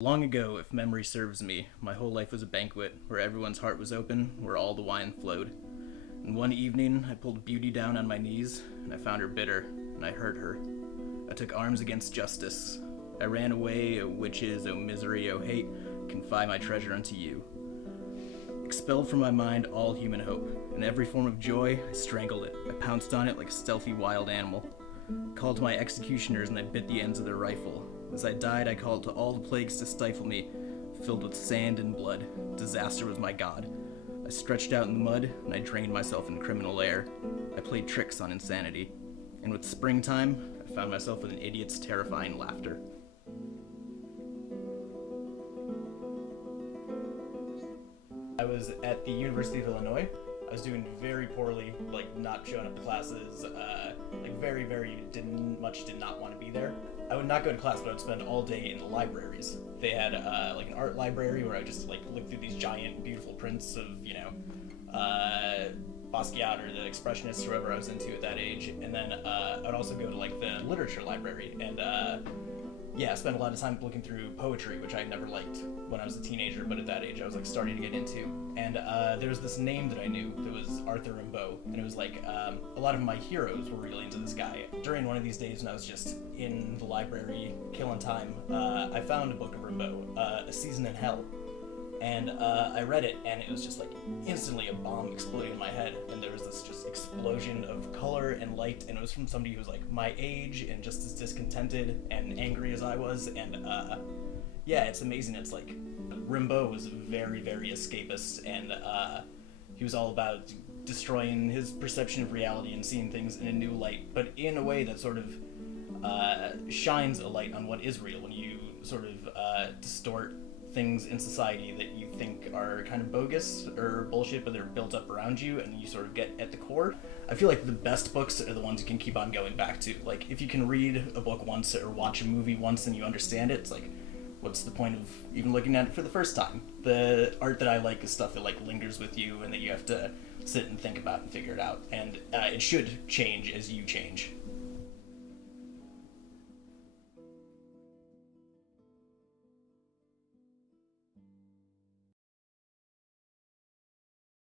Long ago, if memory serves me, my whole life was a banquet where everyone's heart was open, where all the wine flowed. And one evening, I pulled beauty down on my knees, and I found her bitter, and I hurt her. I took arms against justice. I ran away, O witches, O misery, O hate, confide my treasure unto you. Expelled from my mind all human hope, and every form of joy, I strangled it. I pounced on it like a stealthy wild animal. Called to my executioners, and I bit the ends of their rifle. As I died, I called to all the plagues to stifle me, filled with sand and blood. Disaster was my god. I stretched out in the mud, and I drained myself in criminal air. I played tricks on insanity. And with springtime, I found myself with an idiot's terrifying laughter. I was at the University of Illinois. I was doing very poorly, not showing up to classes, did not want to be there. I would not go to class, but I would spend all day in the libraries. They had an art library where I just look through these giant, beautiful prints of Basquiat or the Expressionists, or whoever I was into at that age. And then I would also go to the literature library and I spent a lot of time looking through poetry, which I never liked when I was a teenager, but at that age I was starting to get into. And there was this name that I knew that was Arthur Rimbaud, and it was a lot of my heroes were really into this guy. During one of these days when I was just in the library killing time, I found a book of Rimbaud, A Season in Hell. And I read it, and it was just instantly a bomb exploded in my head, and there was this just explosion of color and light, and it was from somebody who was my age and just as discontented and angry as I was. And it's amazing. It's Rimbaud was very, very escapist, and he was all about destroying his perception of reality and seeing things in a new light, but in a way that sort of shines a light on what is real when you sort of distort things in society that you think are kind of bogus or bullshit, but they're built up around you and you sort of get at the core. I feel like the best books are the ones you can keep on going back to. If you can read a book once or watch a movie once and you understand it, it's what's the point of even looking at it for the first time? The art that I like is stuff that lingers with you and that you have to sit and think about and figure it out. And it should change as you change.